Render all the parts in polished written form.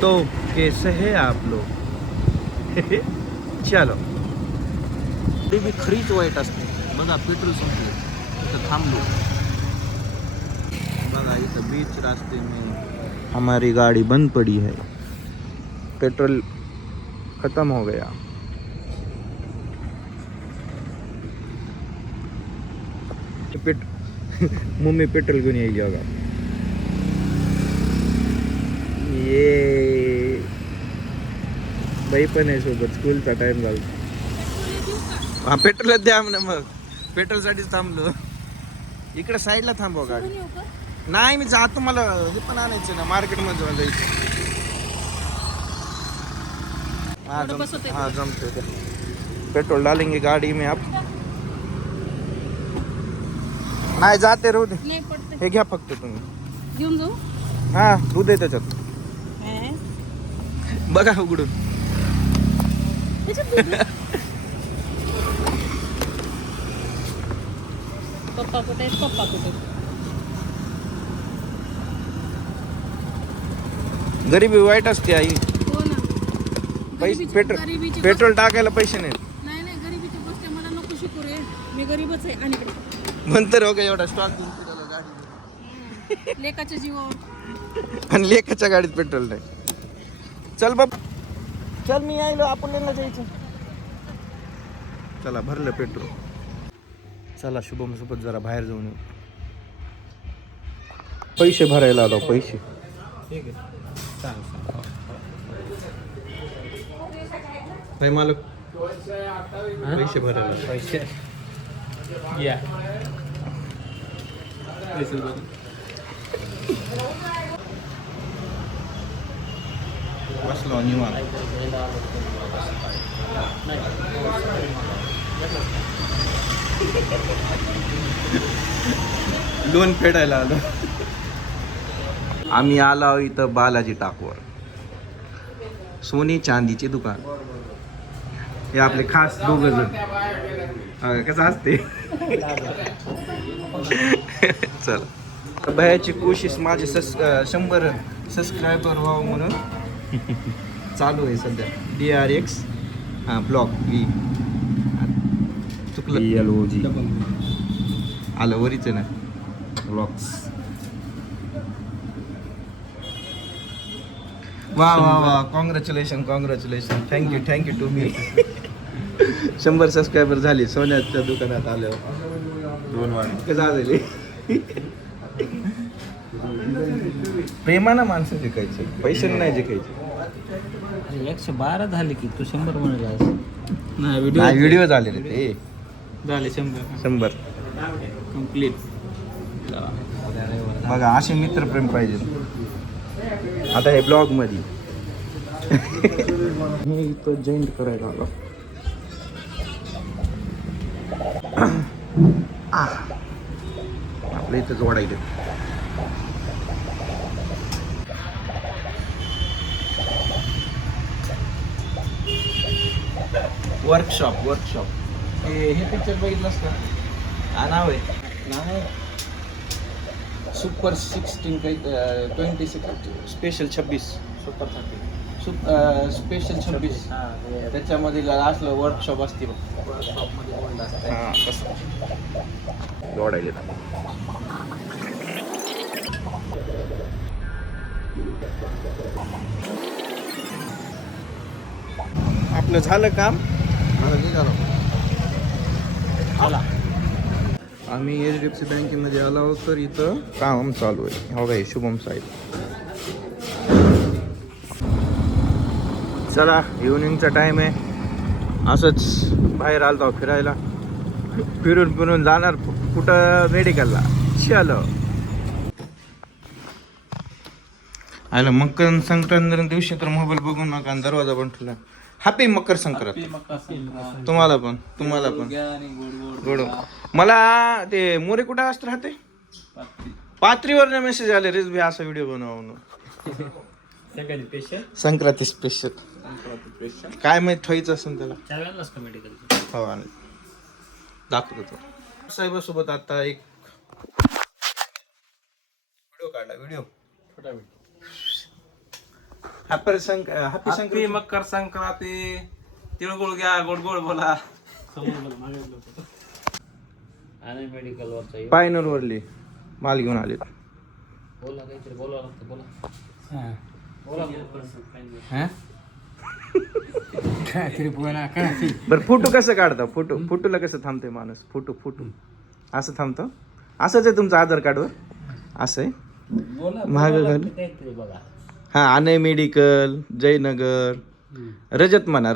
तो कैसे है आप लोग? चलो. ते बी खरीच वाईट असते. बघा पेट्रोल संपले इथं थांबलो. बघा इथं बीच रास्ते में हमारी गाड़ी बंद पड़ी है. पेट्रोल खत्म हो गया. मम्मी पेट्रोल घेऊन यायची बघा. ये बाई पण आहे सोबत. स्कूलचा टाइम झाला. हा पेट्रोलच द्या ना मग. पेट्रोल साठीच थांबलो. इकडे साईडला थांबवा गाडी. नाही मी जातो. मला हे पण आणायचं ना मार्केट मध्ये जायचं. हाँ जमते. पेट्रोल डालेंगे गाड़ी में आप. नाही जाते रोड. हे घ्या फक्त तुम्ही. घेऊन जाऊ. हा दूध आहे त्याच्यात. बघा उघडून. पप्पा कुठे? पप्पा कुठे? गरिबी वाईट असते आई. हो ना. पैसे गरिबीची पेट्रोल टाकायला पैसे नाहीत. नाही नाही, गरिबीची गोष्ट मला नको शिकू रे. मी गरीबच आहे. आणि म्हणतर हो का एवढा स्टॉक घेऊन फिरायला गाडी. लेकाच्या जीवावर. आणि लेखाच्या गाडीत पेट्रोल नाही. चल बाप. चल मी यायलो. आपण त्यांना जायचं. चला भरलं पेट्रोल. चला शुभम सोबत जरा बाहेर जाऊन येऊ. पैसे भरायला आलो. पैसे भाई मालक पैसे भरायला. पैसे या बसलो निवांत. लोन फेडायला आलो. आम्ही आलो इथं बालाजी टाकवर. सोने चांदीचे दुकान. हे आपले खास दोघ जण. कसं असते. चल भयाची कोशिश माझे 100 सबस्क्रायबर व्हावं म्हणून चालू आहे सध्या. DRX ब्लॉग व्ही चुकलं. LOG आलं वरीच आहे ना ब्लॉग्स. वा वा वा. Congratulation. Thank you to me. 100 subscriber झाले. सोन्याच्या दुकानात आल्यावर 2 वाणी कसं झाले. प्रेमानं माणसं जिंकायचे. पैसे नाही जिंकायचे. 112 झाले की तू 100 म्हणलास. नाही व्हिडिओ झाले रे ते. झाले 100 कंप्लीट. बघा असे मित्र प्रेम पाहिजे. आता हे ब्लॉग मध्ये मी इथं जॉईंट करायला आलो. आपल्या इथं जोडायचं. वर्कशॉप हे पिक्चर बघितलंस का? नाव आहे नाही सुपर 16 काही 26 स्पेशल 26 सुपर 30 स्पेशल 26. त्याच्यामध्ये असलं वर्कशॉप असते बघ. वर्कशॉपमध्ये बोललं असतं. हां कसं जोडायला. आपलं झालं काम. चला आम्ही HDFC बँकेमध्ये आलो आहोत. तर इथं काम चालू आहे. हो काय शुभम साहेब. चला इव्हनिंगचा टाइम आहे. असंच बाहेर आलो फिरायला. फिरून जाणार कुठं मेडिकलला. चलो आलं. मकर संक्रांती दिवशी तर मोबाईल बघू नका. दरवाजा पण ठेवला. हॅपी मकर संक्रांत. तुम्हाला पण गोड. मला ते मोरे कुठे असत राहते. पात्रीवर मेसेज आले रेसबी असा व्हिडिओ बनवा म्हणून. संक्रांती स्पेशल. काय माहित ठेवायचं असेल त्याला. हो दाखवतो. साहेबासोबत आता एक व्हिडिओ काढला. Video happy happy Sankranti. Makar Sankranti. तिळगुळ घ्या, गोड गोड बोला. आणि मेडिकल वरचा पायनर वरली माल घेऊन आले. बोला काहीतरी बोलावं लागतं बोला. बरं फोटो कसं काढता? फोटोला कसं थांबते माणूस? फोटो असं थांबतो. असंच आहे तुमचं आधार कार्डवर? असं आहे. बोला महाग बोलावं झालं. लागतं काहीतरी बघा. हा अनय मेडिकल, जयनगर, रजत म्हणा.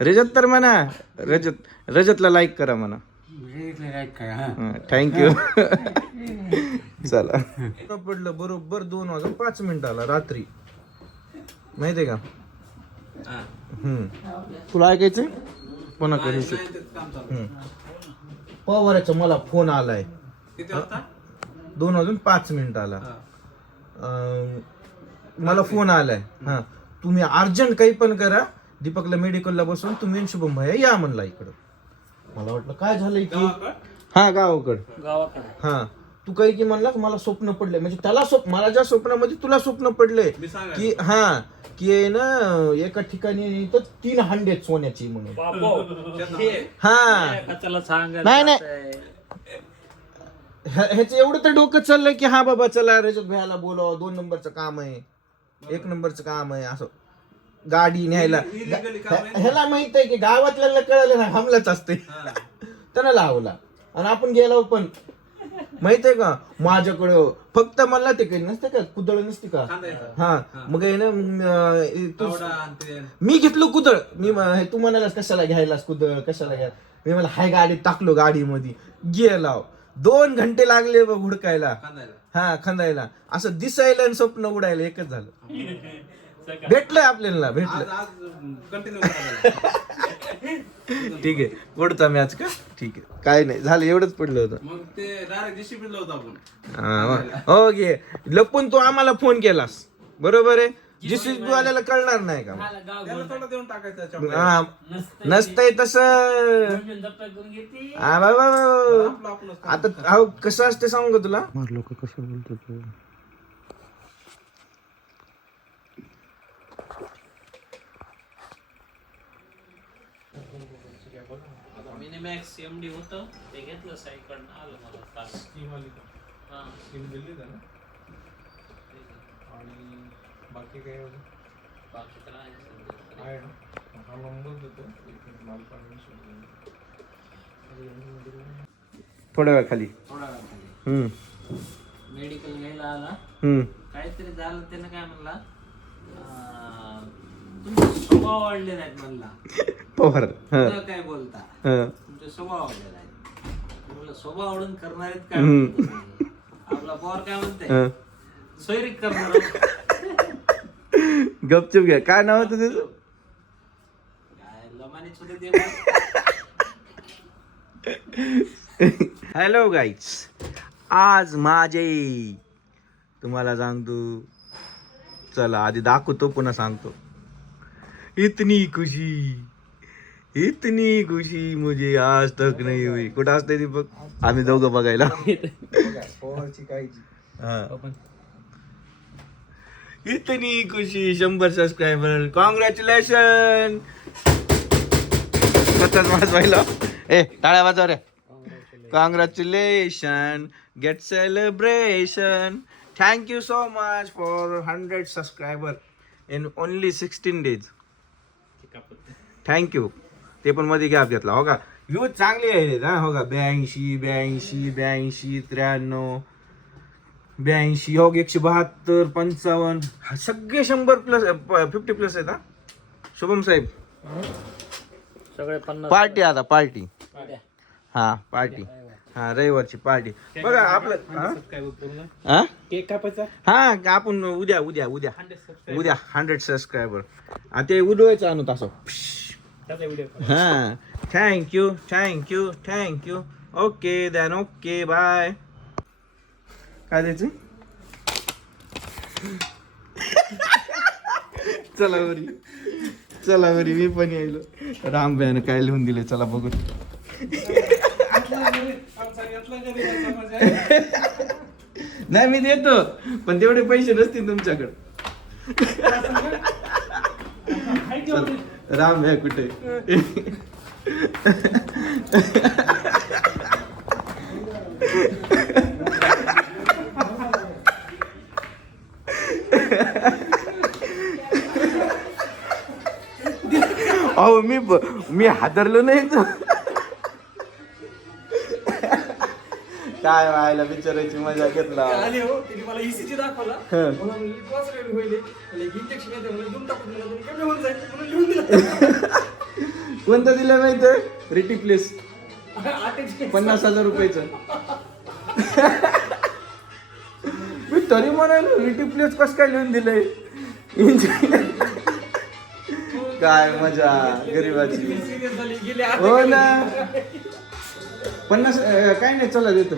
रजत तर म्हणा. रजतला लाईक करा म्हणा. थँक्यू. चला. पडलं बरोबर 2:05 रात्री. माहितीये का? तुला ऐकायचंय? कोणाकडे? पवाराचा मला फोन आलाय. किती वाजता? 2:05 मला फोन आलाय. हा तुम्ही अर्जंट काही पण करा, दीपकला मेडिकलला बसून तुम्ही आणि शुभम भैया या म्हणला इकडं. मला वाटलं काय झालंय की हा गावाकडं. हा तू काही की म्हणलास मला स्वप्न पडले, म्हणजे त्याला मला ज्या स्वप्नामध्ये तुला स्वप्न पडले की हा की आहे ना एका ठिकाणी तर 3 हंडे सोन्याची म्हणून. हा नाही ह्याचं एवढं तर डोकं चाललंय की हा बाबा चला रजत भैयाला बोलावं, 2 नंबरचं काम आहे, 1 नंबरचं काम आहे. असं गाडी न्यायला ह्याला माहित आहे की गावातल्याला कळलं ना हमलाच असते. त्याला लावला आणि आपण गेलो पण माहितीये का माझ्याकडं फक्त मला ते काही नसते का कुदळ नसते का? हा मग आहे ना मी घेतलो कुदळ. तू म्हणालास कशाला घ्यायलास कुदळ, कशाला घ्या? मी मला हाय गाडीत टाकलो, गाडीमध्ये गेला. 2 घंटे लागले बघ हुडकायला. हा खंदायला. असं दिसायला आणि स्वप्न उडायला एकच झालं. भेटलंय आपल्याला भेटलं. ठीक आहे पुढचा मॅच का? ठीक आहे काय नाही झालं एवढंच पडलं होतं. मग ते डायरेक्ट जेसीबीला होतो आपण. ओके लपून तू आम्हाला फोन केलास बरोबर आहे. जेसीबी वाल्याला कळणार नाही का? त्याला थोडं देऊन टाकायचं. हा नसतंय तसं. आता अहो कसं असते सांगू का तुला? लोक कसं बोलतो मिनिमॅक्स एमडी होतं ते घेतलं साईकडनं आलं मला काल. हां दिल्लीत आहे ना. आणि बाकी काय बाकी तर आहे आहे ना. हा नंबर देतो थोड्या वेळ खाली. मेडिकल घ्यायला आला. काहीतरी झालं त्यानं काय म्हणला तुमचे स्वभाव वाढले नाहीत म्हणला. पवार काय बोलता तुमचे स्वभाव वाढले नाहीत म्हणलं. स्वभाव वाढून करणारे काय? आपला पवार काय म्हणते सोयरीक करणार. गपचूप घ्या. काय नाव होतं त्याचं? काय लमानीच होते ते. हॅलो गाईज आज माझे तुम्हाला सांगतो. चला आधी दाखवतो पुन्हा सांगतो. इतनी खुशी मुझे आज तक नहीं हुई. कुठं असते दीपक? आम्ही दोघं बघायला. इतनी खुशी 100 सबस्क्रायबर. कॉंग्रॅच्युलेशन. वाजवायला टाळ्या वाजव रे. Congratulation. Get celebration. Thank you so much for 100 subscriber in only 16 days. Thank you. ते पण मध्ये गॅप घेतला हो का. व्ह्यूज चांगले आहेत हा हो का. 82 83 82 हो 172 55 सगळे 100+ 50+ आहेत हा. शुभम साहेब सगळे 50 पार्टी आता पार्टी. हा पार्टी. हा रविवारची पार्टी बघा आपलं. केक कापायचा. हा आपण उद्या 100 सबस्क्रायबर ते उडवायचं आणू तसं. हा thank you. Okay then okay bye. काय द्यायचं? चला बरी मी पण यायलो. रामभ्यानं काय लिहून दिले चला बघू. नाही मी देतो पण तेवढे पैसे नसतील तुमच्याकडे. राम आहे कुठे अहो मी हादरलो नाही तर काय व्हायला बिचारायची मजा घेतला आले हो तिने मला ECG दाखवला हं. म्हणून लिपॉस रेडी होईल इंजेक्शन येते म्हणून देऊन टाकून मला तुम्ही कमी होऊन जाईल म्हणून लिहून दिलं कोणतं दिलं माहिती रिटिप्लेस 8 50,000 रुपयाचं मी तरी म्हणालो रिटिप्लेस कसं काय लिहून दिलंय काय मजा गरीबाची सिरियस झाली गेले हो ना 50 काय नाही चला देतो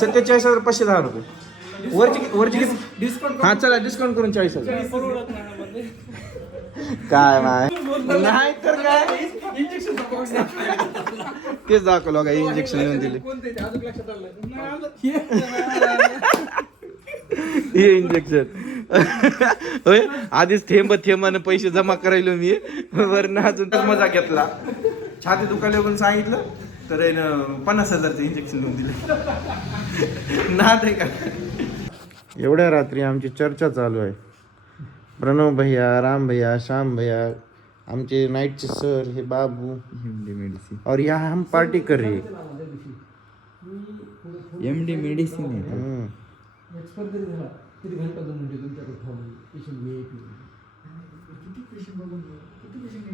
47,510 रुपये वरची किती डिस्काउंट हा चला डिस्काउंट करून 40,000 परवडत नाही मध्ये काय नाही तर काय इंजेक्शन तेच दाखवलं का इंजेक्शन लिहून दिले कोणते ते अजून लक्षात आलं नाही हे इंजेक्शन होय आधीच थेंबाने पैसे जमा करायलो मी वरनं अजून तर मजा घेतला छाती दुखायला पण सांगितलं तर 50,000चं इंजेक्शन लिहून दिलं ना ते का एवढ्या रात्री आमची चर्चा चालू आहे प्रणव भैया राम भैया श्याम भैया आमचे नाईटचे सर हे बाबू और यहाँ हम पार्टी कर रहे MD मेडिसिन आहे एक्सपर्ट तरी झाला किती घंटा 2 मिनिटं तुमच्याकडे थांबून पेशंट VIP किती पेशंट बघून किती पेशंट